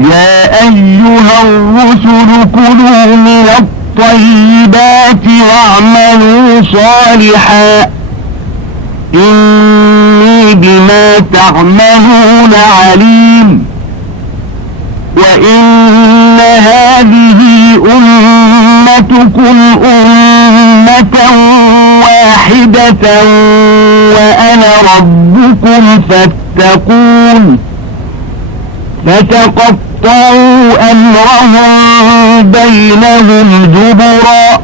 يا أيها الرسل كلوا من الطيبات واعملوا صالحا إني بما تعملون عليم وإن هذه أمتكم أمة واحدة وأنا ربكم فاتقون فتقطعوا أمرهم بينهم زبرا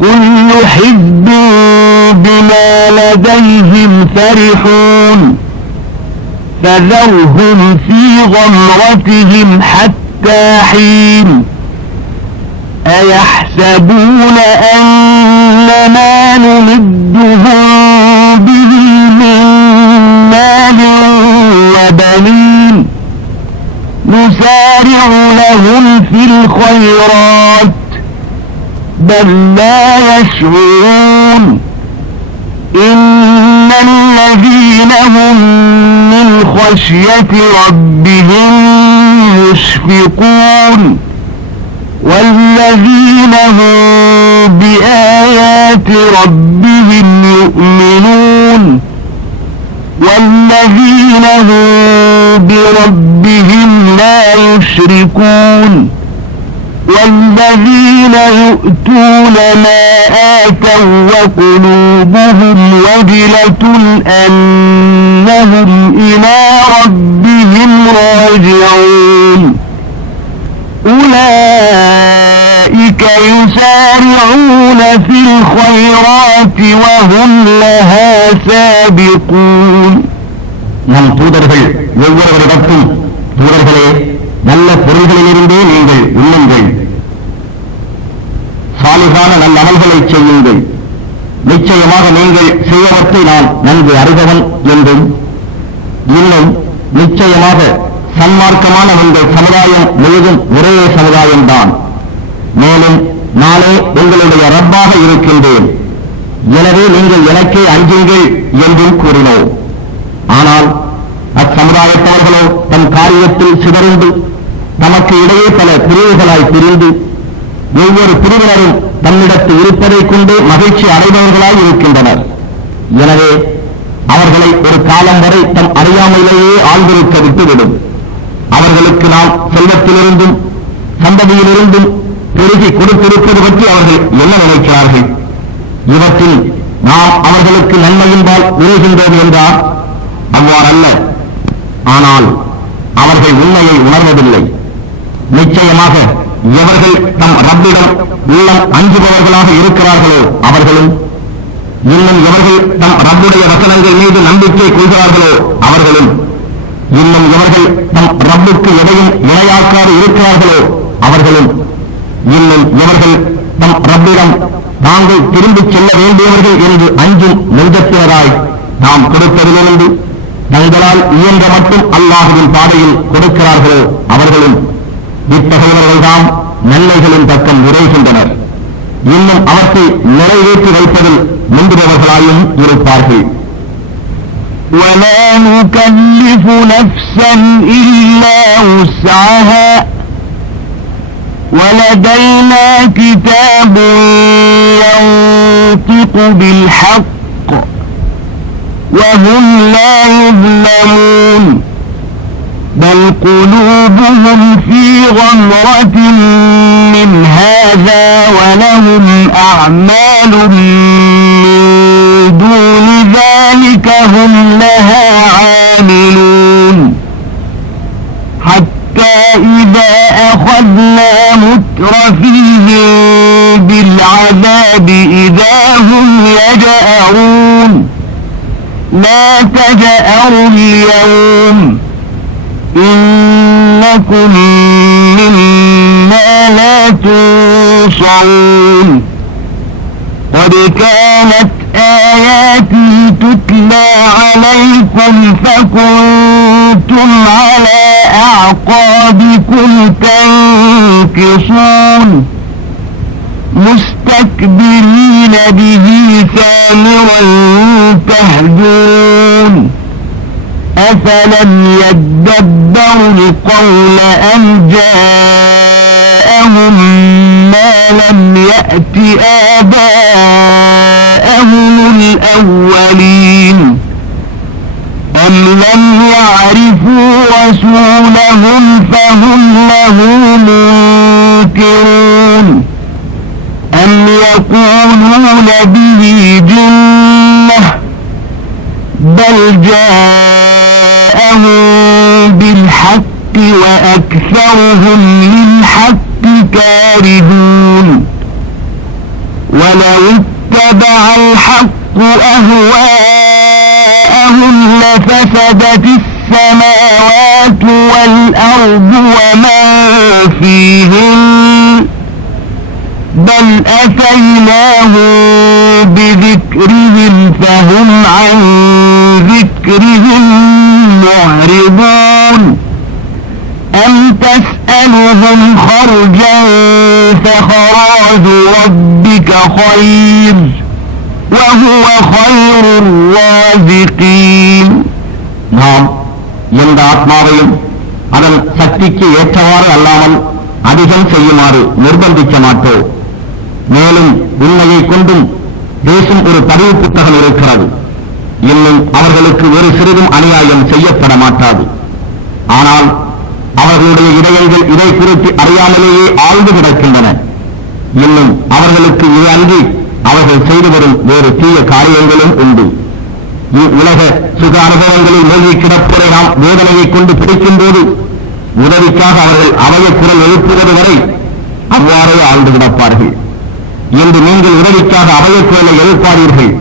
كل حزب بما لديهم فرحون فذرهم في غمرتهم حتى حين أيحسبون أنما نمدهم به من مال وبنين نسارع لهم في الخيرات بل لا يشعرون إن الذين هم من خشية ربهم مشفقون والذين هم بآيات ربهم يؤمنون والذين هم بربهم لا يشركون والذين يؤتون ما آتوا وقلوبهم وجلة أنهم إلى ربهم راجعون أولئك يسارعون في الخيرات وهم لها سابقون நம் தூதர்கள் ஒவ்வொருவரிடத்தும் தூதர்களே நல்ல பொருள்களிலிருந்தே நீங்கள் உண்ணுங்கள் சாலிகான நல்ல அமல்களை செய்யுங்கள் நிச்சயமாக நீங்கள் செய்வவற்றை நான் நன்கு அறிபவன் என்றும் இன்னும் நிச்சயமாக சன்மார்க்கமான உங்கள் சமுதாயம் முழுதும் ஒரே சமுதாயம்தான் மேலும் நானே உங்களுடைய ரப்பாக இருக்கின்றேன் எனவே நீங்கள் எனக்கே அஞ்சுங்கள் என்றும் கூறினோம் ஆனால் அச்சமுதாயத்தார்களோ தன் காரியத்தில் சிதறிந்து தமக்கு இடையே பல பிரிவுகளாய் பிரிந்து ஒவ்வொரு பிரிவினரும் தன்னிடத்தில் இருப்பதைக் கொண்டு மகிழ்ச்சி அடைபவர்களாய் இருக்கின்றனர் எனவே அவர்களை ஒரு காலம் வரை தம் அறியாமையிலேயே ஆழ்ந்திருக்க விட்டுவிடும் அவர்களுக்கு நாம் செல்வத்திலிருந்தும் சந்ததியிலிருந்தும் பெருகி கொடுத்திருப்பது பற்றி அவர்கள் என்ன நினைக்கிறார்கள் இவற்றில் நாம் அவர்களுக்கு நன்மையின்பால் உரைகின்றோம் என்றால் அவ்வாறல்ல ஆனால் அவர்கள் உண்மையை உணர்வதில்லை நிச்சயமாக எவர்கள் தம் ரப்பிடம் உள்ளம் அஞ்சுபவர்களாக இருக்கிறார்களோ அவர்களும் இன்னும் எவர்கள் தம் ரப்புடைய வசனங்கள் மீது நம்பிக்கை கொள்கிறார்களோ அவர்களும் இன்னும் எவர்கள் தம் ரப்புக்கு எதையும் இணையாக்காது இருக்கிறார்களோ அவர்களும் இன்னும் எவர்கள் தம் ரப்பிடம் தாங்கள் திரும்பிச் செல்ல வேண்டியவர்கள் என்று அஞ்சும் நெஞ்சத்தினராய் நாம் கொடுப்பதிலிருந்து தங்களால் இயன்ற மட்டும் அல்லாஹுவின் பாதையில் கொடுக்கிறார்களோ அவர்களும் இத்தகையவர்கள்தான் நன்மைகளின் பக்கம் விரைகின்றனர் இன்னும் அவற்றை நிறைவேற்றி வைப்பதில் முந்துபவர்களாயும் இருப்பார்கள் ولا نكلف نفسا إلا وسعها ولدينا كتاب ينطق بالحق وهم لا يظلمون بل قلوبهم في غمرة من هذا ولهم أعمال من دون ذلك هم لها عاملون حتى إذا أخذنا مترفيهم بالعذاب إذا هم يجأرون لا تجأروا اليوم إنكم منا لا تنصرون قد كانت آياتي تتلى عليكم فكنتم على أعقابكم تنكصون مستكبرين به سامرا تهجرون أفلم يدبروا القول أم جاءهم ما لم يأت آباءهم الأولين أم لم يعرفوا رسولهم فهم له منكرون أم يقولون به جنة بل جاءهم بالحق وأكثرهم للحق كارهون ولو اتبع الحق أهواءهم لفسدت السماوات والأرض ومن فيهن بل أتيناهم بذكرهم فهم عن ذكرهم معرضون أم تسألهم خرجا فخراج ربك خير وهو خير الرازقين. நாம் எந்த ஆத்மாவையும் அதன் சக்திக்கு ஏற்றவாறு அல்லாமல் அதிகம் செய்யுமாறு நிர்பந்திக்க மாட்டோம். மேலும் உண்மையை கொண்டும் பேசும் ஒரு பதிவு புத்தகம் இருக்கிறது. இன்னும் அவர்களுக்கு ஒரு சிறிதும் அநியாயம் செய்யப்பட மாட்டாது. ஆனால் அவர்களுடைய இதயங்கள் இதை குறித்து அறியாமலேயே ஆழ்ந்து கிடக்கின்றன. இன்னும் அவர்களுக்கு இது அன்றி அவர்கள் செய்து வரும் வேறு தீய காரியங்களும் உண்டு. உலக சுக அனுபவங்களில் மூழ்கி கிடப்போரை நாம் வேதனையை கொண்டு பிடிக்கும் போது உதவிக்காக அவர்கள் அவைய குரல் எழுப்புவது வரை அவ்வாறே ஆழ்ந்து கிடப்பார்கள். இன்று நீங்கள் உதவிக்காக அவைய குரலை எழுப்பாதீர்கள்.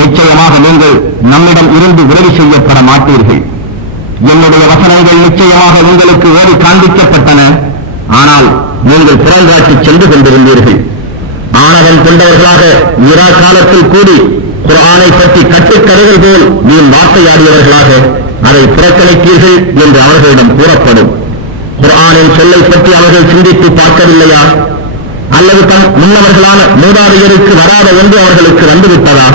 நிச்சயமாக நீங்கள் நம்மிடம் இருந்து உதவி செய்யப்பட மாட்டீர்கள். என்னுடைய வசனங்கள் நிச்சயமாக உங்களுக்கு ஓடி காண்பிக்கப்பட்டன. ஆனால் நீங்கள் புறங்காட்டி சென்று கொண்டிருந்தீர்கள். ஆணவம் கொண்டவர்களாக இரா காலத்தில் கூடி குர்ஆனை பற்றி கட்டுக்கதைகள் போல் நீ வார்த்தையாடியவர்களாக அதை புறக்கணித்தீர்கள் என்று அவர்களிடம் கூறப்படும். குர்ஆனின் சொல்லை பற்றி அவர்கள் சிந்தித்து பார்க்கவில்லையா? அல்லது தன் முன்னவர்களான மூதாதையருக்கு வராத ஒன்று அவர்களுக்கு வந்துவிட்டதா?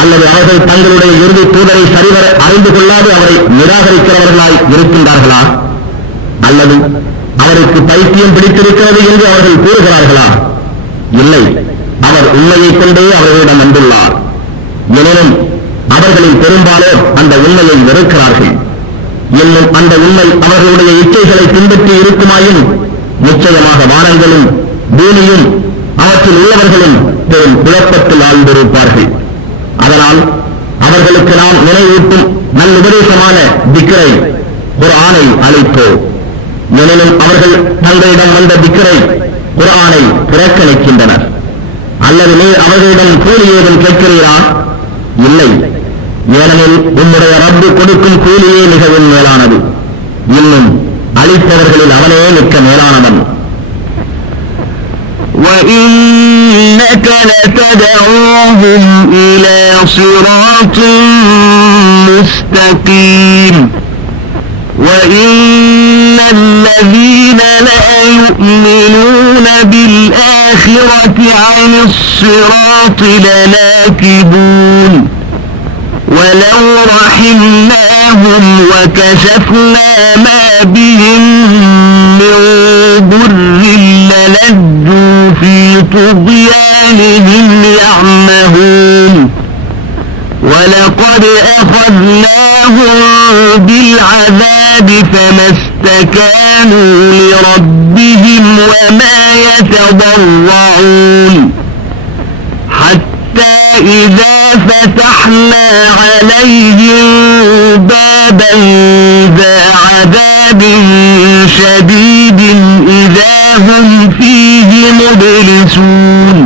அல்லது அவர்கள் தங்களுடைய இறுதி தூதரை சரிவர அறிந்து கொள்ளாது அவரை நிராகரிக்கிறவர்களாய் இருக்கின்றார்களா? அல்லது அவருக்கு பைத்தியம் பிடித்திருக்கிறது என்று அவர்கள் கூறுகிறார்களா? இல்லை, அவர் உண்மையை கொண்டே அவர்களிடம் வந்துள்ளார். எனினும் அவர்களில் பெரும்பாலோர் அந்த உண்மையை வெறுக்கிறார்கள். இன்னும் அந்த உண்மை அவர்களுடைய இச்சைகளை பின்பற்றி இருக்குமாயின் நிச்சயமாக வானங்களும் பூமியும் அவற்றில் உள்ளவர்களும் பெரும் குழப்பத்தில் ஆழ்ந்திருப்பார்கள். அதனால் அவர்களுக்கு நாம் நினைவூட்டும் நல்லுபதேசமான திக்ரை குர்ஆனை அளிப்போம். எனினும் அவர்கள் தங்களிடம் வந்த திக்ரை குர்ஆனை புறக்கணிக்கின்றனர். அல்லது நீ அவர்களிடம் கூலி ஏதும் கேட்கிறீரா? இல்லை, ஏனெனில் உன்னுடைய ரப்பு கொடுக்கும் கூலியே மிகவும் மேலானது. இன்னும் அளிப்பவர்களில் அவனே மிக்க மேலானவன். وَإِنَّكَ لَتَدْعُوهُمْ إِلَى صِرَاطٍ مُسْتَقِيمٍ وَإِنَّ الَّذِينَ لَا يُؤْمِنُونَ بِالْآخِرَةِ عَنِ الصِّرَاطِ لَنَاكِبُونَ وَلَوْ رَحِمْنَاهُمْ وَكَشَفْنَا مَا بِهِمْ مِنْ ضُرٍّ لَلَجُّوا فِي طُغْيَانِهِمْ يَعْمَهُونَ وَلَقَدْ أَخَذْنَاهُمْ بِالْعَذَابِ فَمَا اسْتَكَانُوا لِرَبِّهِمْ وَمَا يَتَضَرَّعُونَ حَتَّى إِذَا فَتَحْنَا عَلَيْهِمْ بَابًا ذَا عَذَابٍ شَدِيدٍ إِذَا هُمْ فِيهِ مُبْلِسُونَ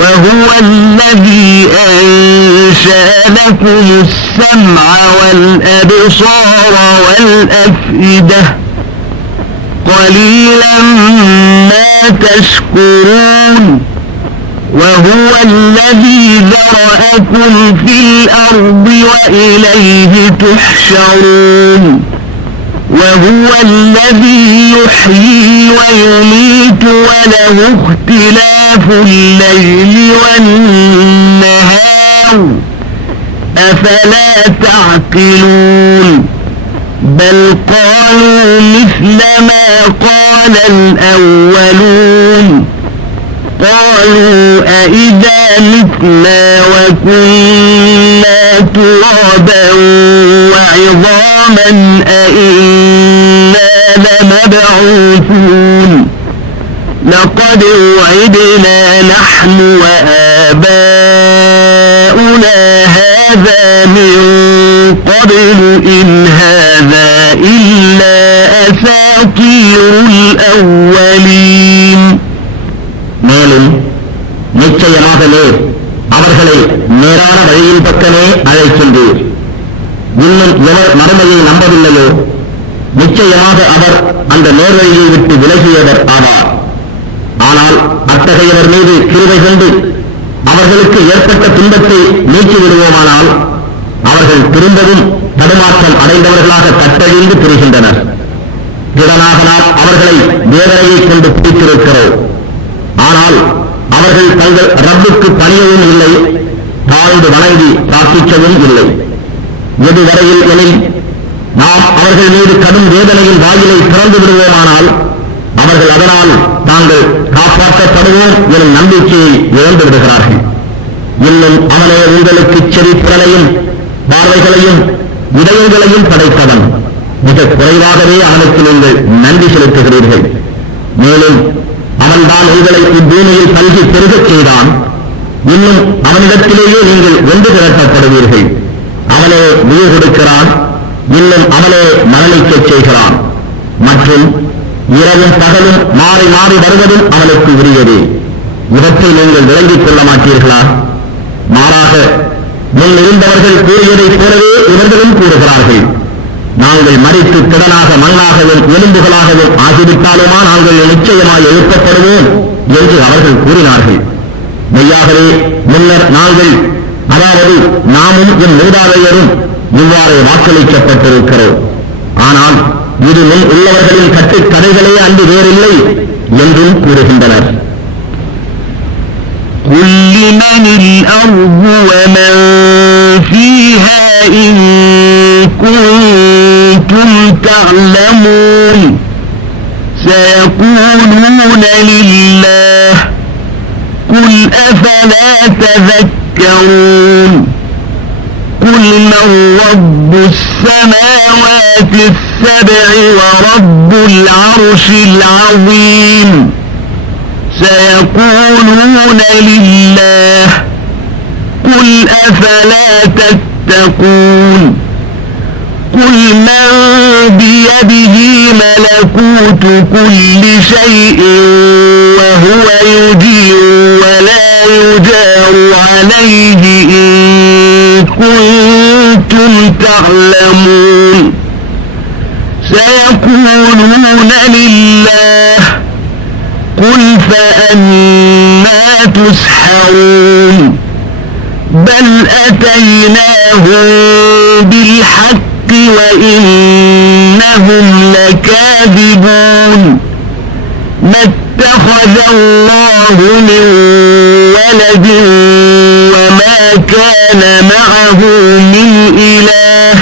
وَهُوَ الَّذِي أَنشَأَ لَكُمُ السَّمْعَ وَالْأَبْصَارَ وَالْأَفْئِدَةَ قَلِيلًا مَا تَشْكُرُونَ وَهُوَ الَّذِي ذَرَأَكُمْ فِي الْأَرْضِ وَإِلَيْهِ تُحْشَرُونَ وَهُوَ الَّذِي يُحْيِي وَيُمِيتُ وَلَهُ اخْتِلَافُ اللَّيْلِ وَالنَّهَارِ أفلا تعقلون بل قالوا مثل ما قال الأولون قالوا أئذا متنا وكنا ترابا وعظاما أئنا لمبعوثون لقد وعدنا نحن وآباؤنا هذا من قبل إن هذا إلا أساطير الأولين. மேலும் நிச்சயமாகவே அவர்களை நேரான வழியின் பக்கமே அழைக்கின்றீர். இன்னும் எவர் மறுமையை நம்பவில்லையோ நிச்சயமாக அவர் அந்த நேர்வழியை விட்டு விலகியவர் ஆவார். ஆனால் அத்தகையவர் மீது கிருபை கொண்டு அவர்களுக்கு ஏற்பட்ட துன்பத்தை நீக்கிவிடுவோமானால் அவர்கள் திரும்பவும் தடுமாற்றம் அடைந்தவர்களாக தட்டழிந்து திரிகின்றனர். திறனாக நாம் அவர்களை வேதனையை கொண்டு பிடித்திருக்கிறோம். ஆனால் அவர்கள் தங்கள் ரப்புக்கு பணியவும் இல்லை, தாழ்ந்து வணங்கி பிரார்த்திக்கவும் இல்லை. எதுவரையில் எனில் நாம் அவர்கள் மீது கடும் வேதனையின் வாயிலை திறந்து விடுவோமானால் அவர்கள் அதனால் தாங்கள் காப்பாற்றப்படுவோம் எனும் நம்பிக்கையை இழந்து விடுகிறார்கள். இன்னும் அவனே உங்களுக்கு செவிப்புலனையும் பார்வைகளையும் இதயங்களையும் படைத்தவன். மிக குறைவாகவே அவனுக்கு நீங்கள் நன்றி செலுத்துகிறீர்கள். மேலும் அவன்தான் உங்களை இப்பூமியில் பல்கி பெருகச் செய்தான். இன்னும் அவனிடத்திலேயே நீங்கள் ஒன்று திரட்டப்படுவீர்கள். அவனே உயிர் கொடுக்கிறான், இன்னும் அவனே மரணிக்கச் செய்கிறான். மற்றும் இரவும் பகலும் மாறி மாறி வருவதும் அவனுக்கு உரியது. இவற்றை நீங்கள் விளங்கிக் கொள்ள மாட்டீர்களா? மாறாக முன் இருந்தவர்கள் கூறியதைப் போலவே இவர்களும் கூறுகிறார்கள். நாங்கள் மரித்து திடனாக மண்ணாகவும் எலும்புகளாகவும் ஆகிவிட்டாலுமா நாங்கள் நிச்சயமாய் எழுப்பப்படுவோம் என்று அவர்கள் கூறினார்கள். மெய்யாகவே முன்னர் நாங்கள், அதாவது நாமும் என் மூதாதையரும் இவ்வாறு வாக்களிக்கப்பட்டிருக்கிறோம். ஆனால் இது முன் உள்ளவர்களின் கட்டுக்கதைகளே அன்று வேறில்லை என்றும் கூறுகின்றனர். قل لمن الأرض ومن فيها إن كنتم تعلمون سيقولون لله قل أفلا تذكرون قل من رب السماوات السبع ورب العرش العظيم سيقولون لله قل أفلا تتقون قل من بيده ملكوت كل شيء وهو يجير ولا يجار عليه إن كنتم تعلمون سيقولون لله قل فأنا تسحرون بل أتيناهم بالحق وإنهم لكاذبون ما اتخذ الله من ولد وما كان معه من إله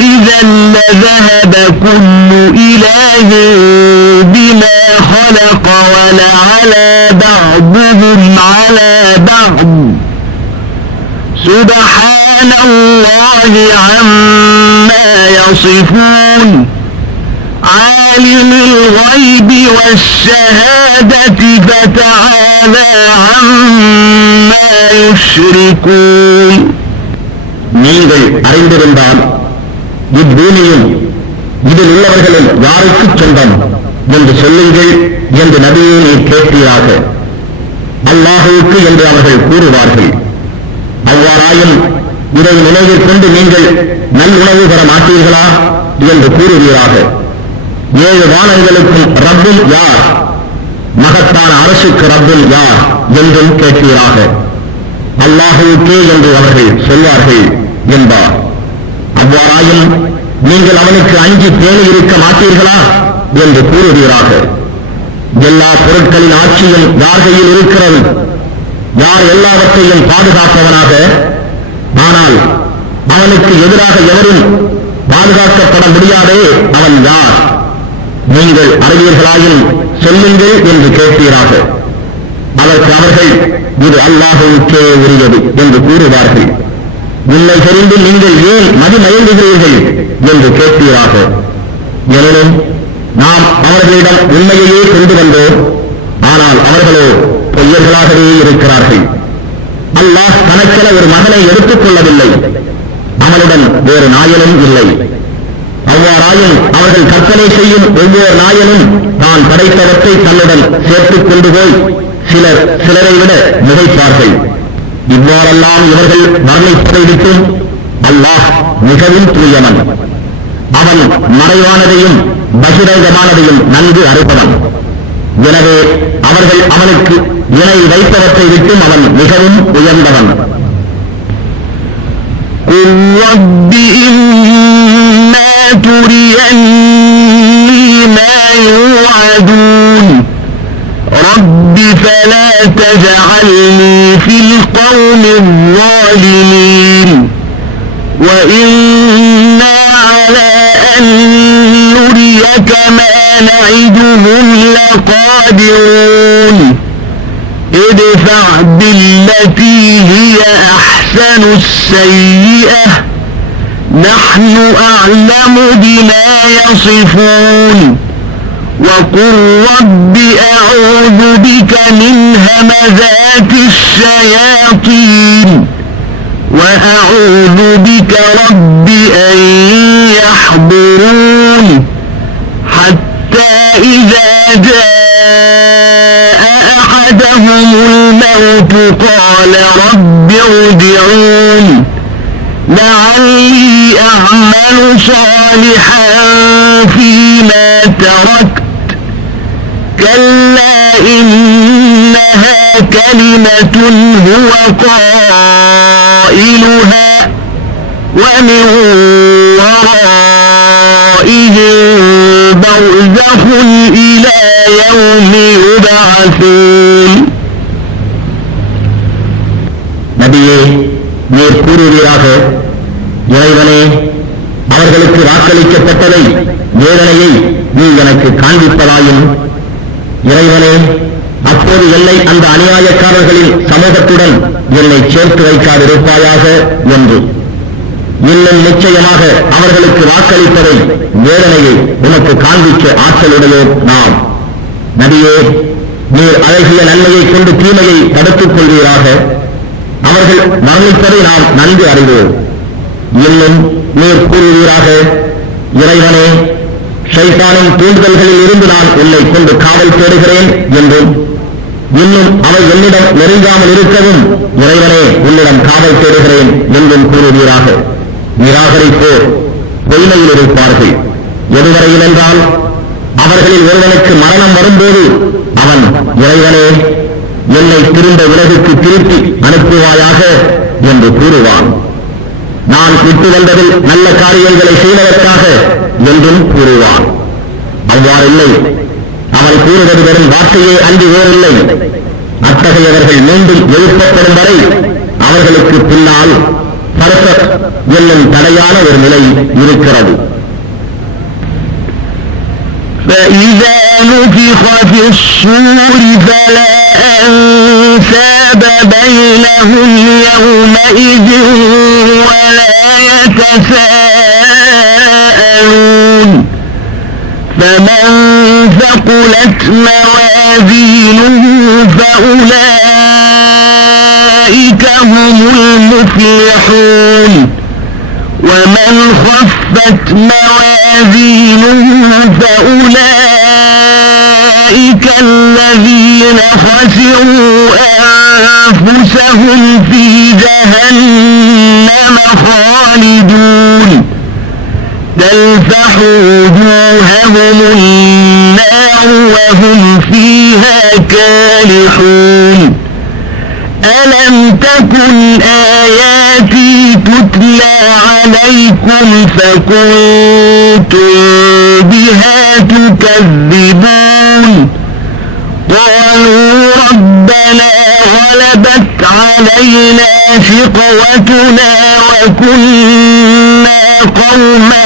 إذا لذهب كل إله بما خلق ولعلى بعضهم على بعض سبحان الله عما يصفون عالم الغيب والشهادة فتعالى عما يشركون. நீங்கள் அறிந்திருந்தால் இப்பூமியும் இதில் உள்ளவர்களும் யாருக்கு சொந்தம் என்று சொல்லுங்கள் என்று நபியை நீ கேட்பீராக. அல்லாஹுவுக்கு என்று அவர்கள் கூறுவார்கள். அவ்வாறாயும் இதை நினைவில் கொண்டு நீங்கள் நல்லுணவு பெற மாட்டீர்களா என்று கூறுவீராக. 7 வானங்களுக்கும் ரப்பும் யார், மகத்தான அரசுக்கு ரப்பும் யார் என்றும் கேட்பீராக. அல்லாஹுவுக்கே என்று அவர்கள் சொல்வார்கள் என்பார். அவ்வாறாயும் நீங்கள் அவனுக்கு அஞ்சி பேணி இருக்க மாட்டீர்களா என்று கூறுவீராக. எல்லா பொருட்களின் ஆட்சியும் யார் கையில் இருக்கிறது? யார் எல்லாவற்றையும் பாதுகாப்பவனாக ஆனால் அவனுக்கு எதிராக எவரும் பாதுகாக்கப்பட முடியாதே அவன் யார்? நீங்கள் அறிவீர்களாயின் சொல்லுங்கள் என்று கேட்பீராக. அதற்கு அவர்கள் இது அல்லாஹ்வுக்கே உரியது என்று கூறுவார்கள். உண்மை தெரிந்து நீங்கள் ஏன் மதிமயங்குகிறீர்கள் என்று கேட்பீராக. எனினும் நாம் அவர்களிடம் உண்மையையே கொண்டு வந்தோம், ஆனால் அவர்களோ பொய்யர்களாகவே இருக்கிறார்கள். அல்லாஹ் தனக்கென ஒரு மகனை எடுத்துக் கொள்ளவில்லை, அவனுடன் வேறு நாயனும் இல்லை. அவ்வாறாயின் அவர்கள் கற்பனை செய்யும் ஒவ்வொரு நாயனும் தான் படைத்தவற்றை தன்னுடன் சேர்த்துக் கொண்டு போய் சிலரை விட மிகைப்பார்கள். இவ்வாறெல்லாம் இவர்கள் வர்ணிப்பதை விட்டும் அல்லாஹ் மிகவும் தூயவன். அவன் மறைவானதையும் பகிரங்கமானதையும் நன்கு அறிபவன். எனவே அவர்கள் அவனுக்கு இணை வைப்பவற்றை விட்டும் அவன் மிகவும் உயர்ந்தவன். قُلْ رَبِّ إِمَّا تُرِيَنِّي مَا يُوعَدُونَ رَبِّ فَلَا تَجْعَلْنِي فِي الْقَوْمِ الظَّالِمِينَ وَإِنَّا عَلَى أَن نُّرِيَكَ مَا نَعِدُهُمْ لَقَادِرُونَ ادفع بالتي هي أحسن السيئة نحن أعلم بما يصفون وقل رب أعوذ بك من همزات الشياطين وأعوذ بك رب أن يحضرون حتى إذا جاء أحدهم الموت قال رب ارجعون لعلي أعمل صالحا فيما تركت كلا إنها كلمة هو قائلها ومن ورائهم برزخ إلى يوم يبعثون. நபியே, நீர் கூறுவீராக, இறைவனே, அவர்களுக்கு வாக்களிக்கப்பட்டதை வேதனையை நீ எனக்கு காண்பிப்பதாயும், இறைவனே, அப்போது என்னை அந்த அநியாயக்காரர்களின் சமூகத்துடன் என்னை சேர்த்து வைக்காதிருப்பாயாக என்று. இன்னும் நிச்சயமாக அவர்களுக்கு வாக்களிப்பதை வேதனையை உனக்கு காண்பிக்க ஆற்றலுடையோர் நாம். நபியே, நீர் அழகிய நன்மையை கொண்டு தீமையை தடுத்துக் கொள்வீராக. அவர்கள் மரணிப்பதை நாம் நன்கு அறிவோம். இன்னும் நீர் கூறுவீராக, இறைவனே, ஷைத்தானின் தூண்டுதல்களில் இருந்து நான் உன்னை கொண்டு காவல் தேடுகிறேன் என்றும், இன்னும் அவை என்னிடம் நெருங்காமல் இருக்கவும் இறைவனே உன்னிடம் காவல் தேடுகிறேன் என்றும் கூறுவீராக. நிராகரிப்போர் பொய்மையில் இருப்பார்கள். எதுவரையில் என்றால், அவர்களில் ஒருவனுக்கு மரணம் வரும்போது அவன், இறைவனே, என்னை திரும்ப உலகுக்கு திருப்பி அனுப்புவாயாக என்று கூறுவான். நான் விட்டு வந்ததில் நல்ல காரியங்களை செய்வதற்காக என்றும் கூறுவான். அவ்வாறில்லை, அவன் கூறுவது வெறும் வார்த்தையே அன்றி வேறில்லை. அத்தகையவர்கள் மீண்டும் எழுப்பப்படும் வரை அவர்களுக்கு பின்னால் பரசத் என்னும் தடையான ஒரு நிலை இருக்கிறது. فإذا نفخ في الصور فلا أنساب بينهم يومئذ ولا يتساءلون فمن ثقلت موازينه فأولئك هم المفلحون ومن خفت موازينه فأولئك الذين خسروا أنفسهم في جهنم خالدون تلفح وجوههم النار وهم فيها كالحون ألم تكن آياتي تتلى عليكم فكنتم بها تكذبون قالوا ربنا غلبت علينا شقوتنا وكنا قوما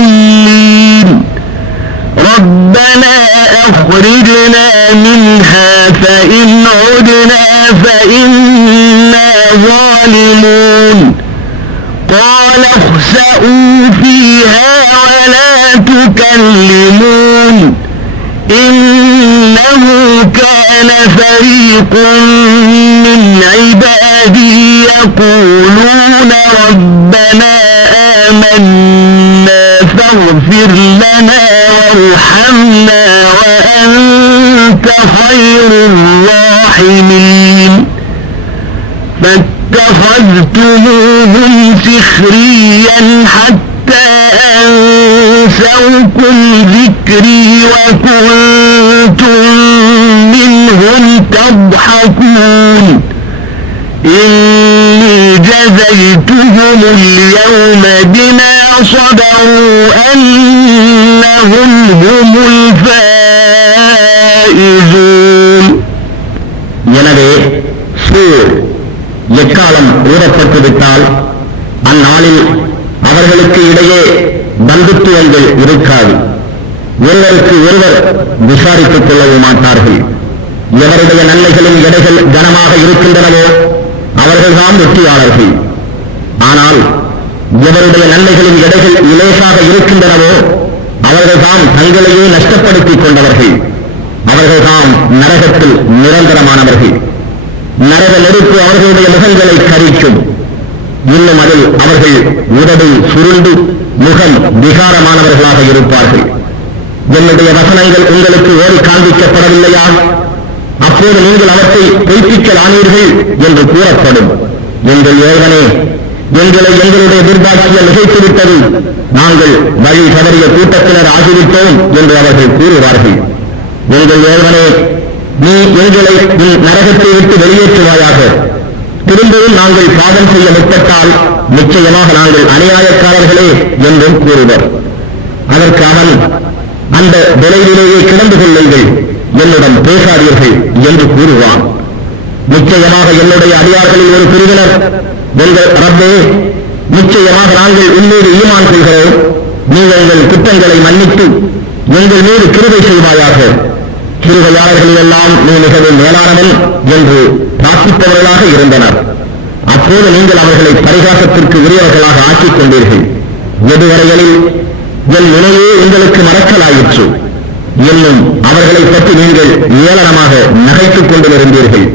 ضالين ربنا أخرجنا منها فإن عدنا فإنا ظالمون قال اخسئوا فيها ولا تكلمون إنه كان فريق من عبادي يقولون ربنا آمنا فاغفر لنا وارحمنا وأنت خير الراحمين فاتخذتموهم سخريا حتى أنسوكم ذكري وكنتم منهم تضحكون إني جزيتهم اليوم بما صبروا أنهم هم الفائزون எனவே சூர் எக்காலம் ஊறப்பட்டுவிட்டால் அந்நாளில் அவர்களுக்கு இடையே பந்துத்துவங்கள் இருக்காது. ஒருவருக்கு ஒருவர் விசாரித்துக் கொள்ளவும் மாட்டார்கள். எவருடைய நன்மைகளின் எடைகள் கனமாக இருக்கின்றனவோ அவர்கள்தான் வெற்றியாளர்கள். ஆனால் எவருடைய நன்மைகளின் எடைகள் இலேசாக இருக்கின்றனவோ அவர்கள்தான் தங்களையே நஷ்டப்படுத்திக் கொண்டவர்கள். அவர்கள்தான் நரகத்தில் நிரந்தரமானவர்கள். நரக நெருப்பு அவர்களுடைய முகங்களை கரிக்கும். இன்னும் அதில் அவர்கள் உதடு சுருண்டு முகம் விகாரமானவர்களாக இருப்பார்கள். என்னுடைய வசனங்கள் உங்களுக்கு ஓடி காண்பிக்கப்படவில்லையா? அப்போது நீங்கள் அவற்றை பொய்ப்பிக்கலானீர்கள் என்று கூறப்படும். எங்கள் ஏகனே, எங்களை எங்களுடைய துர்பாக்கியம் நிகழ்த்திவிட்டது, நாங்கள் வழி தவறிய கூட்டத்தினர் ஆகிவிட்டோம் என்று அவர்கள் கூறுவார்கள். எங்கள் ஏகனே, நீ எங்களை நரகத்தை விட்டு வெளியேற்றுவாயாக. திரும்பவும் நாங்கள் பாவம் செய்ய முற்பட்டால் நிச்சயமாக நாங்கள் அநியாயக்காரர்களே என்றும் கூறுவர். அதற்கு அவன், அந்த விளைவிலேயே கிடந்து கொள்ளுங்கள், என்னுடன் பேசாதீர்கள் என்று கூறுவான். நிச்சயமாக என்னுடைய அடியார்களில் ஒரு பிரிவினர், எங்கள் ரப்பே, நிச்சயமாக நாங்கள் உன்மீது ஈமான் கொள்கிறோம், நீங்கள் எங்கள் குற்றங்களை மன்னித்து எங்கள் மீது கிருபை செய்வாயாக. கிருபையாளர்கள் எல்லாம் நீ மிகவும் மேலானவன் என்று பிரார்த்திப்பவர்களாக இருந்தனர். அப்போது நீங்கள் அவர்களை பரிகாசத்திற்கு உரியவர்களாக ஆக்கிக் கொண்டீர்கள். எதுவரைகளில் என் நினைவே உங்களுக்கு மறக்கலாயிற்று. இன்னும் அவர்களை பற்றி நீங்கள் ஏளனமாக நகைத்துக் கொண்டிருந்தீர்கள்.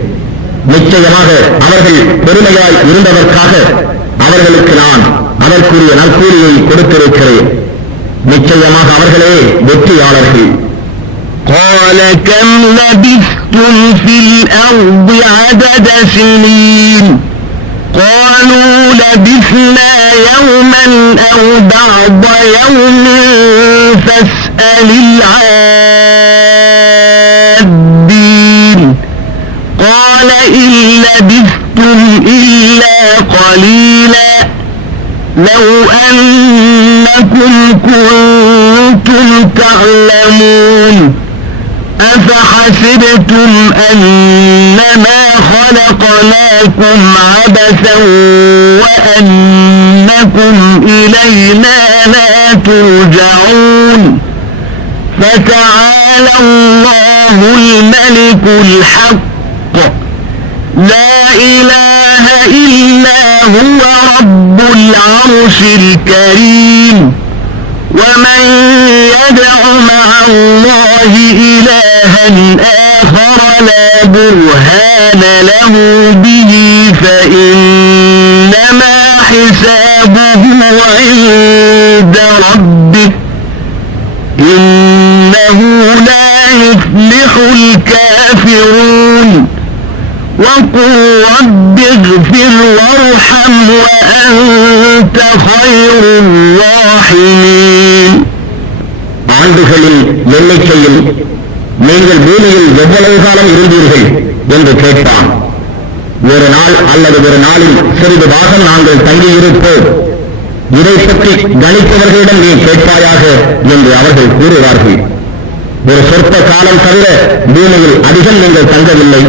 நிச்சயமாக அவர்கள் பெருமையாய் இருந்ததற்காக அவர்களுக்கு நான் அதற்குரிய நற்கூலியை கொடுத்திருக்கிறேன். நிச்சயமாக அவர்களே வெற்றியாளர்கள். قال كم لبثتم في الأرض عدد سنين قالوا لبثنا يوما أو بعض يوم فاسأل العادين قال إن لبثتم إلا قليلا لو أنكم كنتم تعلمون أفحسبتم أنما خلقناكم عبثا وأنكم إلينا لا ترجعون فتعالى الله الملك الحق لا إله إلا هو رب العرش الكريم ومن يدع مع الله إلها آخر لا برهان له به فإنما حسابه عند ربه إنه لا يفلح الكافرون وقل رب اغفر وارحم وأنت خير الراحمين. ஆண்டுகளின் எண்ணிக்கையில் நீங்கள் பூமியில் எவ்வளவு காலம் இருந்தீர்கள் என்று கேட்பான். ஒரு நாள் அல்லது ஒரு நாளில் சிறிது பாகம் நாங்கள் தங்கியிருப்போம், இதை பற்றி கணிப்பவர்களிடம் நீ கேட்பாயாக என்று அவர்கள் கூறுவார்கள். ஒரு சொற்ப காலம் தவிர பூமியில் அதிகம் நீங்கள் தங்கவில்லை.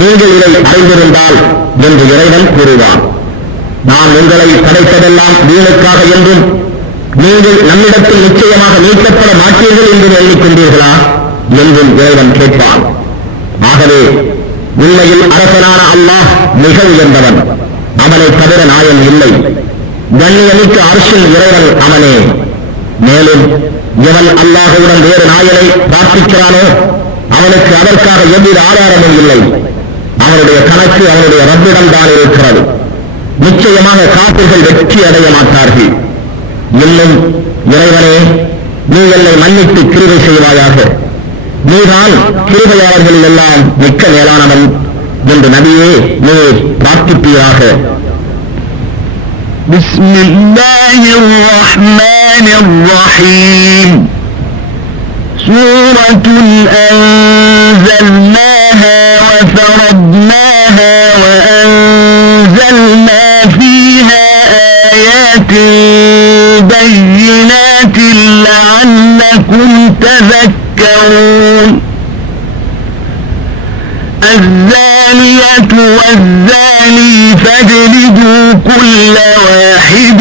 நீங்கள் இதை அறிந்திருந்தால் என்று இறைவன் கூறுவான். நாம் உங்களை படைத்ததெல்லாம் வீணுக்காக என்றும் நீங்கள் நம்மிடத்தில் நிச்சயமாக மீட்கப்பட மாட்டீர்கள் என்றும் எண்ணிக்கொண்டீர்களா என்றும் இறைவன் கேட்பான். ஆகவே உண்மையில் அரசனான அல்லாஹ் மிக உயர்ந்தவன். அவனை தவிர நாயன் இல்லை. கண்ணியமிக்க அர்ஷின் இறைவன் அவனே. மேலும் எவன் அல்லாஹுடன் வேறு நாயனை பிரார்த்திக்கிறானோ அவனுக்கு அதற்காக எவ்வித ஆதாரமும் இல்லை. அவனுடைய கணக்கு அவனுடைய ரப்பிடம்தான் இருக்கிறது. நிச்சயமாக காப்பிர்கள் வெற்றி அடைய மாட்டார்கள். இன்னும் இறைவனே, நீ என்னை மன்னித்து கிருபை செய்வாயாக. நீதான் கிருபையாளர்களில் எல்லாம் மிக்க மேலானவன் என்று நபியே நீ பிரார்த்திப்பீராக. பிஸ்மில்லாஹிர் ரஹ்மானிர் ரஹீம். சூரத்துன் அன்ஸல்னாஹா வ ஃபரத்னாஹா வ அன்ஸல்னா ஃபீஹா ஆயாத்தின் பையினாத்தின் லஅல்லக்கும் தذكرون. الزانية والزاني فاجلدوا كل واحد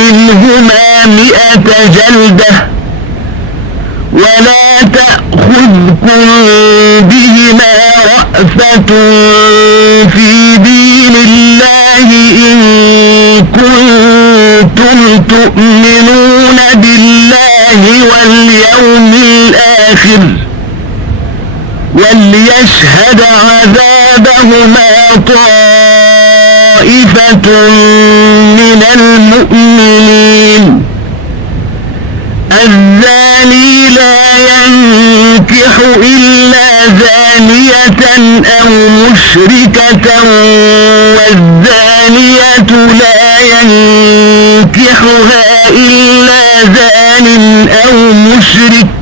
منهما 100 جلدة ولا تأخذكم بهما رأفة في دين الله إن كنتم تؤمنون بالله واليوم الآخر وليشهد عذابهما طائفة من المؤمنين. الزاني لا ينكح إلا زانية أو مشركة والزانية لا ينكحها إلا زان أو مشرك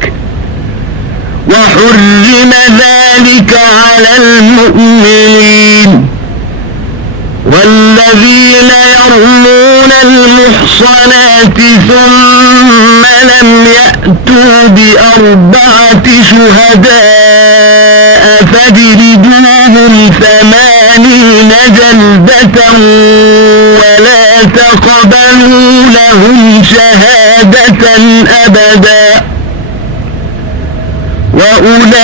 وحرم ذلك على المؤمنين. والذين يرمون المحصنات ثم لم يأتوا ب4 شهداء فاجلدوهم 80 جلدة ولا تقبلوا لهم شهادة أبدا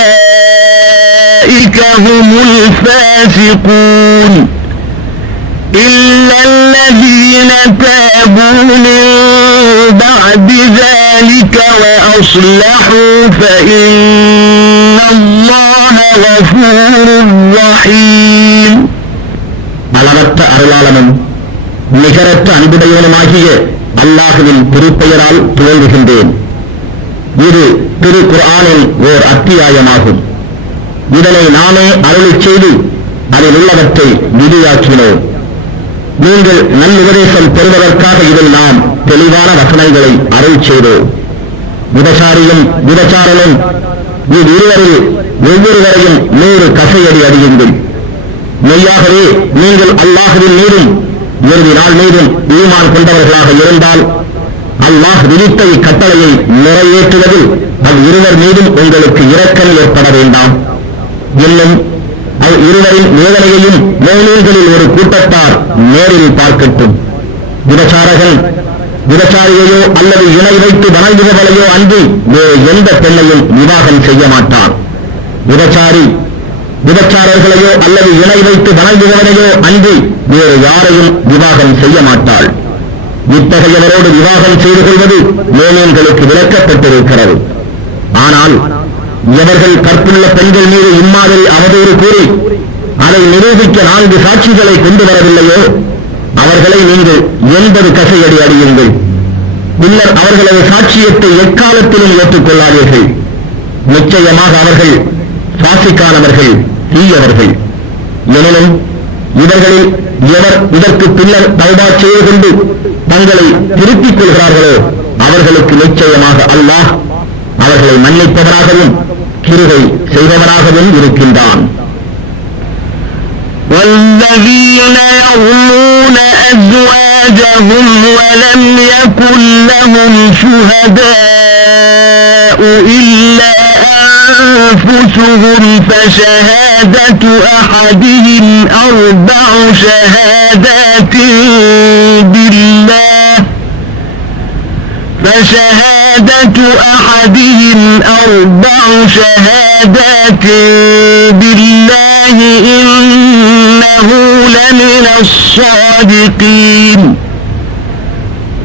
وأولئك هم الفاسقون إلا الذين تابوا من بعد ذلك وأصلحوا فإن الله غفور رحيم. அளவற்ற அருளாளனும் நிகரற்ற அன்புடையவனுமாகிய அல்லாஹுவின் திருப்பெயரால் துவங்குகின்றேன். இது திரு குர்ஆனின் ஓர் அத்தியாயமாகும். இதனை நாமே அருளிச் செய்து அதில் உள்ளவற்றை விதியாக்கினோம். நீங்கள் நல்லுபதேசம் பெறுவதற்காக இதில் நாம் தெளிவான வசனங்களை அருள் செய்தோம். விபசாரியும் விபச்சாரனும் இவ்விருவரில் ஒவ்வொருவரையும் 100 கசையடி அடியுங்கள். மெய்யாகவே நீங்கள் அல்லாஹுவின் மீதும் இறுதி நாள் மீதும் ஈமான் கொண்டவர்களாக இருந்தால் அல்லாஹ் விதித்த இக்கட்டளையை நிறைவேற்றுவதில் அவ்விருவர் மீதும் உங்களுக்கு இரக்கம் ஏற்பட வேண்டாம். இன்னும் அவ்விருவரின் வேதனையையும் முஃமினீன்களில் ஒரு கூட்டத்தார் நேரில் பார்க்கட்டும். விபச்சாரகன் விபச்சாரியையோ அல்லது இணை வைத்து வணங்குபவளையோ அன்றி வேறு எந்த பெண்ணையும் விவாகம் செய்ய மாட்டான். விபச்சாரி விபச்சாரர்களையோ அல்லது இணை வைத்து வணங்குபவனையோ அன்றி வேறு யாரையும் விவாகம் செய்ய மாட்டாள். இத்தகையவரோடு விவாகம் செய்து கொள்வது முஃமினீன்களுக்கு விலக்கப்பட்டிருக்கிறது. ஆனால் எவர்கள் கற்புள்ள பெண்கள் மீது இம்மாதிரி அவதூறு கூறி அதை நிரூபிக்க 4 சாட்சிகளை கொண்டு வரவில்லையோ அவர்களை நீங்கள் 80 கசையடி அடியுங்கள். பின்னர் அவர்களது சாட்சியத்தை எக்காலத்திலும் ஏற்றுக்கொள்ளாதீர்கள். நிச்சயமாக அவர்கள் பாசிக்கானவர்கள், தீயவர்கள். எனினும் இவர்களில் எவர் இதற்கு பின்னர் தௌபா செய்து கொண்டு தங்களை திருப்பிக் கொள்கிறார்களோ அவர்களுக்கு நிச்சயமாக அல்லாஹ் அவர்களை மன்னிப்பவராகவும் கிருபை செய்பவராகவும் இருக்கின்றான். والذين يرمون أزواجهم ولم يكن لهم شهداء إلا أنفسهم فشهادة أحدهم 4 شهادات بالله إنه لمن الصادقين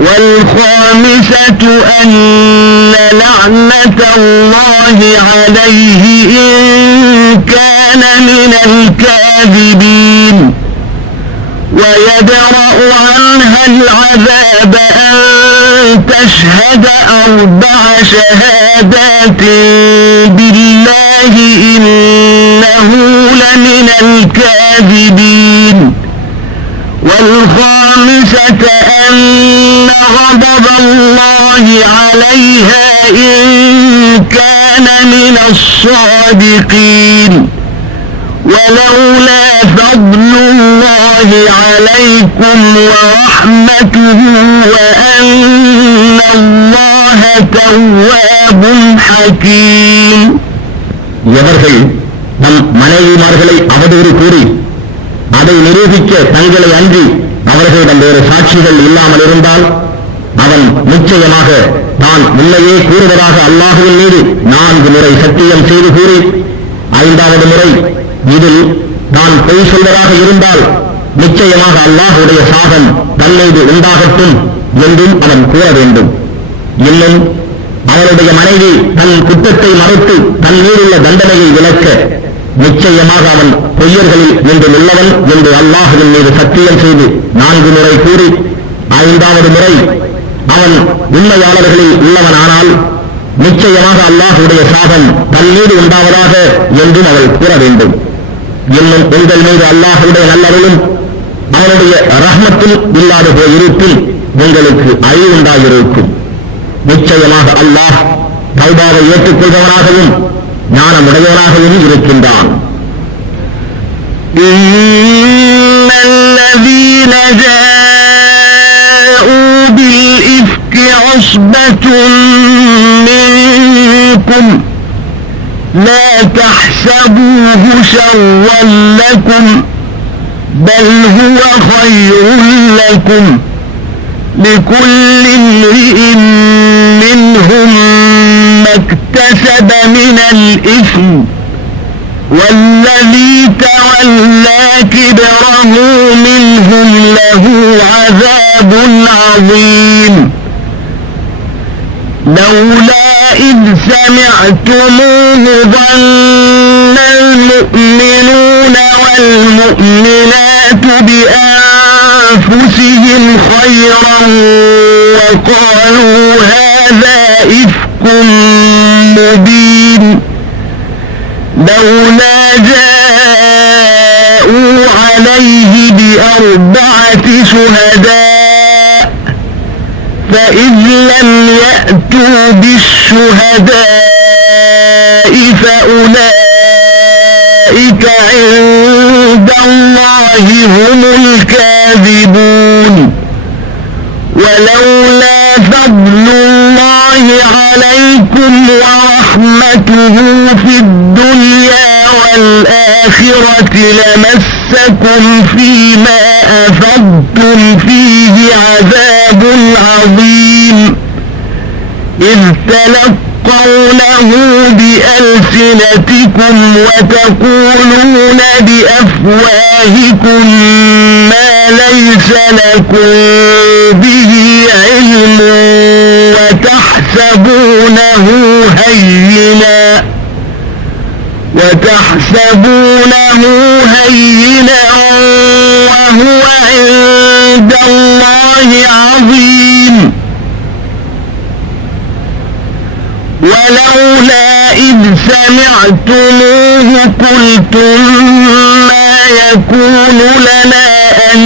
والخامسة أن لعنة الله عليه إن كان من الكاذبين ويدرأ عنها العذاب أن تشهد 4 شهادات بالله إنه لمن الكاذبين والخامسة أن غضب الله عليها إن كان من الصادقين ولولا فضل الله عليكم ورحمته وأن الله تواب حكيم. எவர்கள் தம் மனைவிமார்களை அவதூறு கூறி அதை நிரூபிக்க தங்களை அன்றி அவர்களிடம் வேறு சாட்சிகள் இல்லாமல் இருந்தால் அவன் நிச்சயமாக தான் உண்மையே கூறுவதாக அல்லாஹுவின் மீது 4 முறை சத்தியம் செய்து கூறி 5வது முறை இதில் தான் பொய் சொல்வதாக இருந்தால் நிச்சயமாக அல்லாஹுடைய சாபம் தன் மீது உண்டாகட்டும் என்றும் அவன் கூற வேண்டும். இன்னும் அவனுடைய மனைவி தன் குற்றத்தை மறுத்து தன் மீதுள்ள தண்டனையை விலக்க நிச்சயமாக அவன் பொய்யர்களில் இன்று உள்ளவன் என்று அல்லாஹுவின் மீது சத்தியம் செய்து 4 முறை கூறி 5வது முறை அவன் உண்மையாளர்களில் உள்ளவனானால் நிச்சயமாக அல்லாஹுடைய சாபம் தன் மீது உண்டாவதாக என்றும் அவள் கூற வேண்டும். இன்னும் உங்கள் மீது அல்லாஹுடைய நல்லவர்களும் அவனுடைய ரஹ்மத்தில் இல்லாத போயிருப்பில் உங்களுக்கு அழிவு உண்டாகியிருக்கும். நிச்சயமாக அல்லாஹ் தௌபாவை ஏற்றுக்கொள்பவனாகவும் ஞானமுடையவனாகவும் இருக்கின்றான். الذين جاءوا بالإفك عصبة منكم لا تحسبوه شرا لكم بل هو خير لكم لكل امرئ منهم ما اكتسب من الإثم والذي تولى كبره منهم له عذاب عظيم لولا إذ سمعتموه ظن المؤمنون والمؤمنات بأنفسهم خيرا وقالوا هذا إفك مبين لولا جاءوا عليه ب4 شهداء فإذ لم يأتوا بالشهداء فأولئك عند الله هم الكاذبون ولولا فضل الله عليكم ورحمته في الدنيا والآخرة لمسكم فيما أفضتم فيه عذاب عظيم إذ تلقونه بألسنتكم وتقولون بأفواهكم ما ليس لكم به علم وتحسبونه هينا وهو عند الله عظيم ولولا إذ سمعتموه قلتم ما يكون لنا أن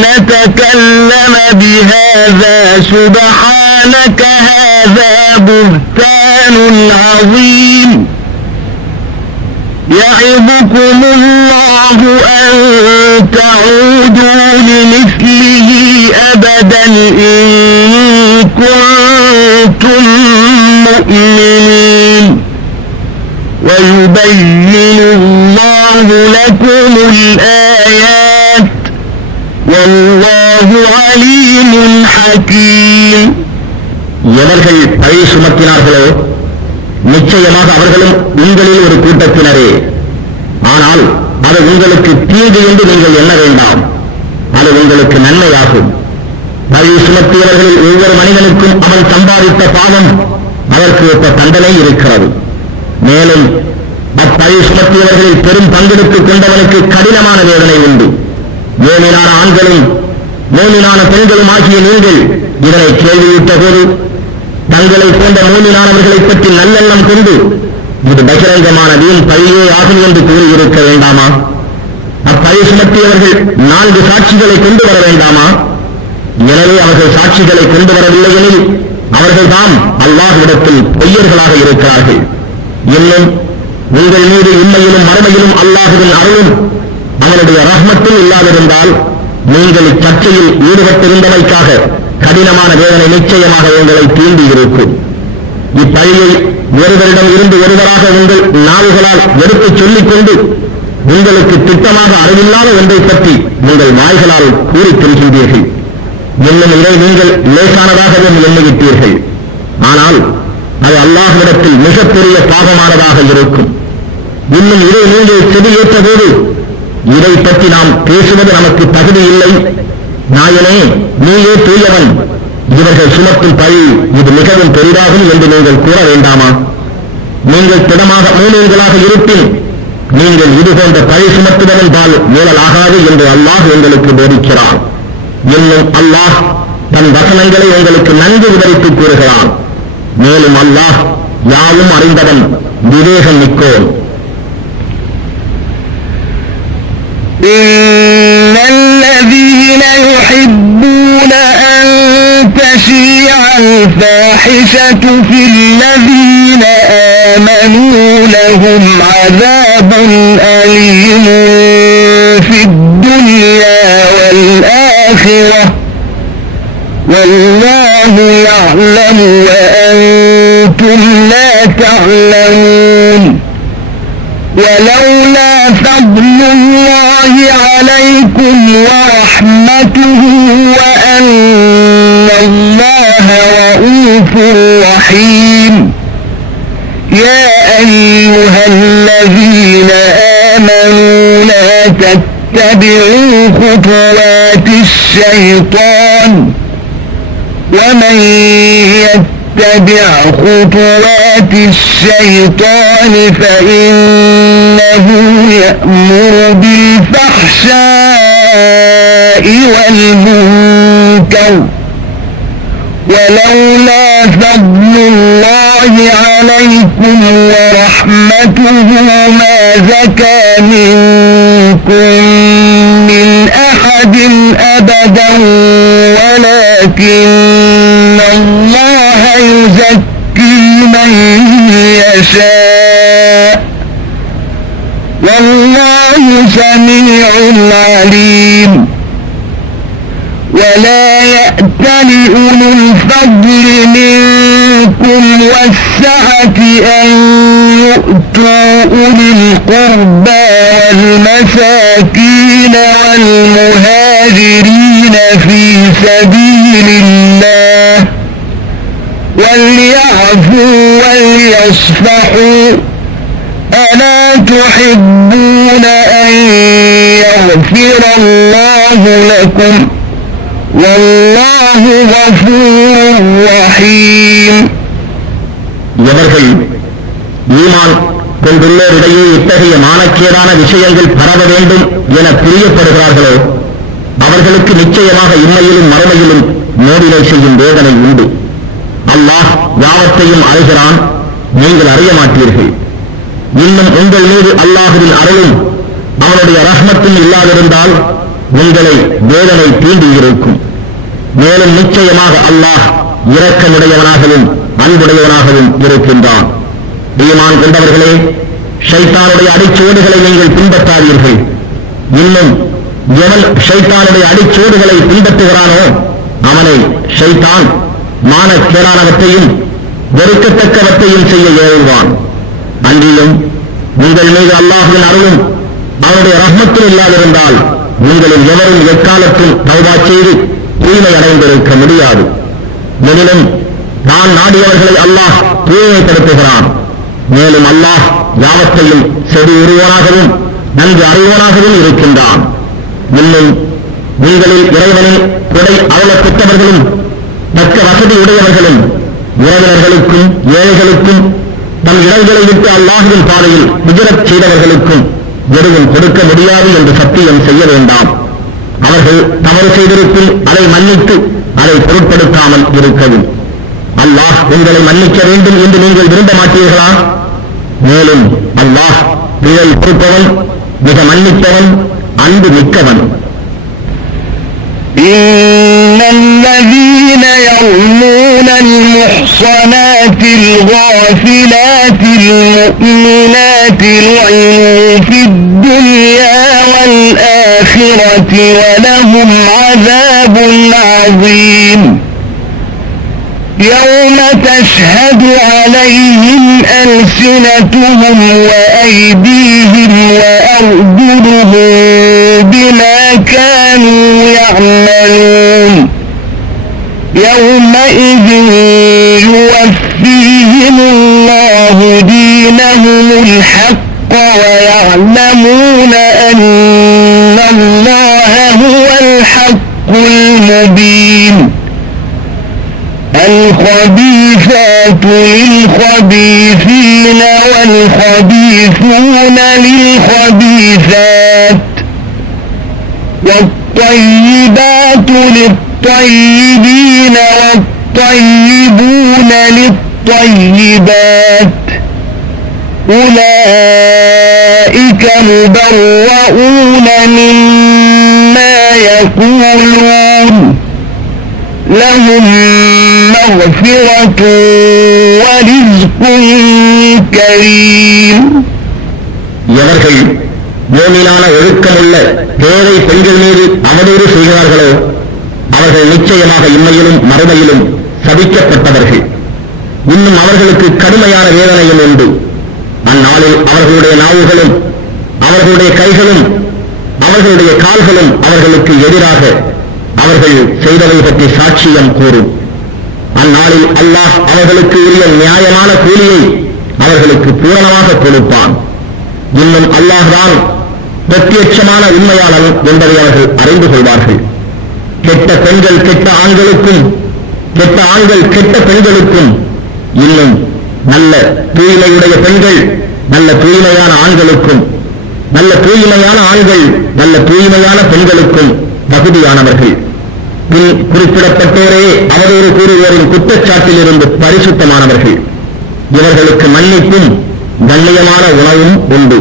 نتكلم بهذا سبحانك هذا بهتان عظيم يعظكم الله أن تعودوا لمثله أبدا إن كنتم مؤمنين يبين الله لكم الآيات والله عليم حكيم. எவர்கள் பழி சுமத்தினார்களோ நிச்சயமாக அவர்களும் உங்களில் ஒரு கூட்டத்தினரே. ஆனால் அது உங்களுக்கு தீங்கு என்று நீங்கள் எண்ண வேண்டாம், அது உங்களுக்கு நன்மையாகும். பழி சுமத்தியவர்களில் ஒவ்வொரு மனிதனுக்கும் அவன் சம்பாதித்த பாவம் அதற்கு ஒத்த தண்டனை இருக்கிறது. மேலும் அப்பழி சுமத்தியவர்களில் பெரும் பங்கெடுத்துக் கொண்டவனுக்கு கடினமான வேதனை உண்டு. மூமினான ஆண்களும் மூமினான பெண்களும் ஆகிய நீங்கள் இதனை கேள்வியுற்ற போது தங்களை போன்ற மூமினானவர்களைப் பற்றி நல்லெண்ணம் கொண்டு இது பகிரங்கமான வீண் பழியே ஆகும் என்று கூறியிருக்க வேண்டாமா? அப்பழி சுமத்தியவர்கள் 4 சாட்சிகளை கொண்டு வர வேண்டாமா? எனவே அவர்கள் சாட்சிகளை கொண்டு வரவில்லை எனில் அவர்கள் தாம் அல்லாஹ்விடத்தில் பொய்யர்களாக இருக்கிறார்கள். இன்னும் உங்கள் மீது உண்மையிலும் மறுமையிலும் அல்லாஹுவின் அருளும் அவனுடைய ரஹ்மத்தும் இல்லாதிருந்தால் நீங்கள் இச்சர்ச்சையில் ஈடுபட்டிருந்தமைக்காக கடினமான வேதனை நிச்சயமாக உங்களை தீண்டி இருக்கும். இப்பழியை ஒருவரிடம் இருந்து ஒருவராக உங்கள் நாவுகளால் எடுத்துச் சொல்லிக் கொண்டு உங்களுக்கு திட்டமாக அறிவில்லாத ஒன்றை பற்றி உங்கள் வாய்களால் கூறித் திரிகின்றீர்கள். இன்னும் இதை நீங்கள் லேசானதாகவும் எண்ணிவிட்டீர்கள். ஆனால் அது அல்லாஹ்விடத்தில் மிகப்பெரிய பாவமானதாக இருக்கும். இன்னும் இதை நீங்கள் செவியேற்ற போது இதை பற்றி நாம் பேசுவது நமக்கு தகுதி இல்லை, நாயனே நீயே தூயவன், இவர்கள் சுமத்தும் பழி இது மிகவும் பெரிதாகும் என்று நீங்கள் கூற வேண்டாமா? நீங்கள் திடமாக மூமின்களாக இருப்பின் நீங்கள் இது போன்ற பழி சுமத்துவதன் பால் மீளலாகாது என்று அல்லாஹ் உங்களுக்கு போதிக்கிறான். இன்னும் அல்லாஹ் தன் வசனங்களை உங்களுக்கு நன்கு விவரித்துக் கூறுகிறான். மேலும் அல்லாஹ் யாவும் அறிந்தவன், விவேகம் மிக்கோன். إن الذين يحبون أن تشيع الفاحشة في الذين آمنوا لهم عذاب أليم في الدنيا والآخرة والله يعلم وأنتم لا تعلمون. ولولا فضل الله عليكم ورحمته وأن الله رؤوف رحيم يا أيها الذين آمنوا لا تتبعوا خطوات الشيطان ومن يتبع خطوات الشيطان فإنه يأمر بالفحشاء والمنكر ولولا فضل الله عليكم ورحمته ما زكى منكم من أحد أبدا ولكن الله يزكي من يشاء والله سميع عليم. ولا يأتل أولو الفضل منكم والسعة أن يؤتوا أولي القربى والمساكين والمهاجرين في سبيل الله وليعفوا وليصفحوا ألا تحبون أن يغفر الله لكم والله غفور رحيم. எவர்கள் ஈமான் கொண்டுள்ளோரிடையே இத்தகைய மானக்கேடான விஷயங்கள் பரவ வேண்டும் என பிரியப்படுகிறார்களோ அவர்களுக்கு நிச்சயமாக இம்மையிலும் மறுமையிலும் மோதிரை செய்யும் வேதனை உண்டு. அல்லாஹ் யாவற்றையும் அறிகிறான், நீங்கள் அறிய மாட்டீர்கள். இன்னும் உங்கள் மீது அல்லாஹுவின் அருளும் அவனுடைய ரஹ்மத்தும் இல்லாதிருந்தால் உங்களை வேதனை தீண்டியிருக்கும். மேலும் நிச்சயமாக அல்லாஹ் இரக்கமுடையவனாகவும் அன்புடையவனாகவும் இருக்கின்றான். ஈமான் கொண்டவர்களே, ஷைத்தானுடைய அடிச்சோடுகளை நீங்கள் பின்பற்றாதீர்கள். இன்னும் எவன் ஷைத்தானுடைய அடிச்சோடுகளை பின்பற்றுகிறானோ அவனை ஷைத்தான் மானக்கேடானவற்றையும் வெறுக்கத்தக்கவற்றையும் செய்ய ஏவுவான். அன்றியும் உங்கள் மீது அல்லாஹ்வின் அருளும் அவருடைய ரஹ்மத்தும் இல்லாதிருந்தால் உங்களில் எவரும் எக்காலத்தும் தௌபா செய்து தூய்மை அடைந்திருக்க முடியாது. எனினும் நான் நாடியவர்களை அல்லாஹ் தூய்மைப்படுத்துகிறான். மேலும் அல்லாஹ் யாவத்தையும் செடி உருவானாகவும் நன்கு அறிவோனாகவும் இருக்கின்றான். இன்னும் உங்களில் இறைவனின் கொடை அருளப்பட்டவர்களும் தக்க வசதி உடையவர்களும் உறவினர்களுக்கும் ஏழைகளுக்கும் தம் இடங்களை விட்டு அல்லாஹ்வின் பாதையில் ஹிஜ்ரத் செய்தவர்களுக்கும் எதுவும் கொடுக்க முடியாது என்று சத்தியம் செய்ய வேண்டாம். அவர்கள் தவறு செய்திருப்பின் அதை மன்னித்து அதை பொருட்படுத்தாமல் இருக்கவும். அல்லாஹ் உங்களை மன்னிக்க வேண்டும் என்று நீங்கள் விரும்ப மாட்டீர்களா? மேலும் அல்லாஹ் பிழை பொறுப்பவன், மிக மன்னிப்பவன், அன்பு மிக்கவன். إن الذين يرمون المحصنات الغافلات المؤمنات لعنوا في الدنيا والآخرة ولهم عذاب عظيم يوم تشهد عليهم ألسنتهم وأيديهم وأرجلهم بما كانوا يعملون يومئذ يوفيهم الله دينهم الحق ويعلمون أن الله هو الحق المبين الخبيثات للخبيثين والخبيثون للخبيثات والطيبات للطيبين والطيبون للطيبات أولئك مبرؤون مما يقولون لهم مغفرة ورزق كريم. எவர்கள் மோமினான ஒழுக்கமுள்ள பேரை பெண்கள் மீது அவதூறு செய்கிறார்களோ அவர்கள் நிச்சயமாக இம்மையிலும் மறுமையிலும் சபிக்கப்பட்டவர்கள். இன்னும் அவர்களுக்கு கடுமையான வேதனையும் உண்டு. அந்நாளில் அவர்களுடைய நாவுகளும் அவர்களுடைய கைகளும் அவர்களுடைய கால்களும் அவர்களுக்கு எதிராக அவர்கள் செய்தவை பற்றி சாட்சியம் கூறும். அந்நாளில் அல்லாஹ் அவர்களுக்கு உரிய நியாயமான கூலியை அவர்களுக்கு பூரணமாக கொடுப்பான். இன்னும் அல்லாஹ்தான் பிரத்யட்சமான உண்மையாளன் என்பதை அவர்கள் அறிந்து கொள்வார்கள். கெட்ட பெண்கள் கெட்ட ஆண்களுக்கும் கெட்ட ஆண்கள் கெட்ட பெண்களுக்கும் இன்னும் நல்ல தூய்மையுடைய பெண்கள் நல்ல தூய்மையான ஆண்களுக்கும் நல்ல தூய்மையான ஆண்கள் நல்ல தூய்மையான பெண்களுக்கும் தகுதியானவர்கள். பின் குறிப்பிடப்பட்டோரே அவதூறு கூறுவோரின் குற்றச்சாட்டில் இருந்து பரிசுத்தமானவர்கள். இவர்களுக்கு மன்னிப்பும் கண்ணியமான உணவும் உண்டு.